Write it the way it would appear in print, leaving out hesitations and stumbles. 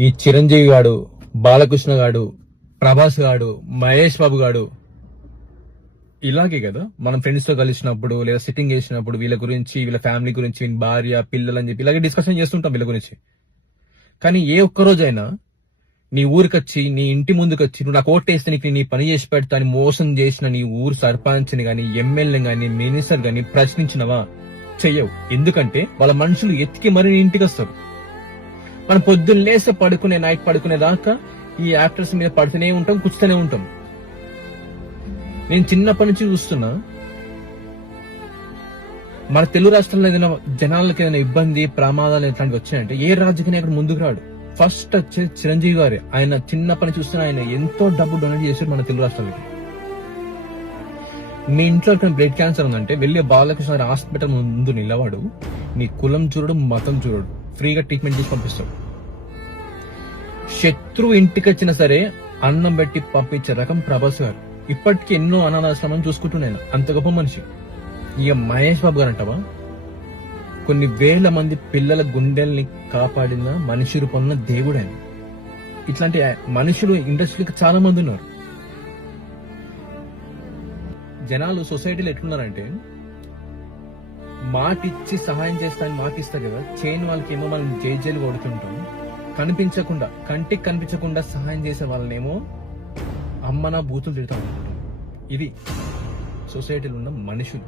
ఈ చిరంజీవి గాడు, బాలకృష్ణ గాడు, ప్రభాస్ గాడు, మహేష్ బాబు గాడు ఇలాగే కదా మనం ఫ్రెండ్స్ తో కలిసినప్పుడు లేదా సిట్టింగ్ చేసినప్పుడు వీళ్ళ గురించి, వీళ్ళ ఫ్యామిలీ గురించి, వీళ్ళ భార్య పిల్లలు అని చెప్పి ఇలాగే డిస్కషన్ చేస్తుంటాం వీళ్ళ గురించి. కానీ ఏ ఒక్క రోజైనా నీ ఊరికొచ్చి, నీ ఇంటి ముందుకొచ్చి, నువ్వు నాకు ఓటేస్తే నీకు నీ పని చేసి పెడతా అని మోసం చేసిన నీ ఊరు సర్పంచ్ని గాని, ఎమ్మెల్యే గాని, మినిస్టర్ గాని ప్రశ్నించినవా? చెయ్యవు. ఎందుకంటే వాళ్ళ మనుషులు ఎత్తికి మరి నీ ఇంటికి వస్తారు. మనం పొద్దున్న లేస్తే పడుకునే నైట్ పడుకునే దాకా ఈ యాక్టర్స్ మీద పడుతూనే ఉంటాం, కూర్చుతూనే ఉంటాం. నేను చిన్నప్పటి నుంచి చూస్తున్నా, మన తెలుగు రాష్ట్రంలో ఏదైనా జనాలకి ఏదైనా ఇబ్బంది, ప్రమాదాలు ఇట్లాంటివి వచ్చాయంటే ఏ రాజకీయ నాయకుడు ముందుకు రాడు. ఫస్ట్ వచ్చే చిరంజీవి గారే. ఆయన చిన్నప్పటి నుంచి చూస్తున్నా, ఆయన ఎంతో డబ్బు డొనేట్ చేశారు మన తెలుగు రాష్ట్రాలకి. మీ ఇంట్లో బ్లడ్ క్యాన్సర్ ఉందంటే వెళ్ళి బాలకృష్ణ హాస్పిటల్ ముందు నిలవాడు, నీ కులం చూడడు, మతం చూడడు, ఫ్రీగా ట్రీట్మెంట్ చేసి పంపిస్తాడు. శత్రువు ఇంటికి వచ్చినా సరే అన్నం పెట్టి పంపించే రకం ప్రభాస్ గారు. ఇప్పటికీ ఎన్నో అనాథాశ్రమం చూసుకుంటున్నాను, అంత గొప్ప మనిషి. ఇక మహేష్ బాబు గారు అంటావా, కొన్ని వేల మంది పిల్లల గుండెల్ని కాపాడిన మనిషి రూపంలో దేవుడు ఆయన. ఇట్లాంటి మనుషులు ఇండస్ట్రీకి చాలా మంది ఉన్నారు. జనాలు సొసైటీలో ఎట్లున్నారంటే, మాట ఇచ్చి సహాయం చేస్తానని మాట ఇస్తారు కదా, చేయని వాళ్ళకి ఏమో మనం జైలు కొడుతుంటాం. కనిపించకుండా, కంటికి కనిపించకుండా సహాయం చేసే వాళ్ళనేమో అమ్మనా బూతులు తిడతాం. ఇది సొసైటీలో ఉన్న మనుషులు.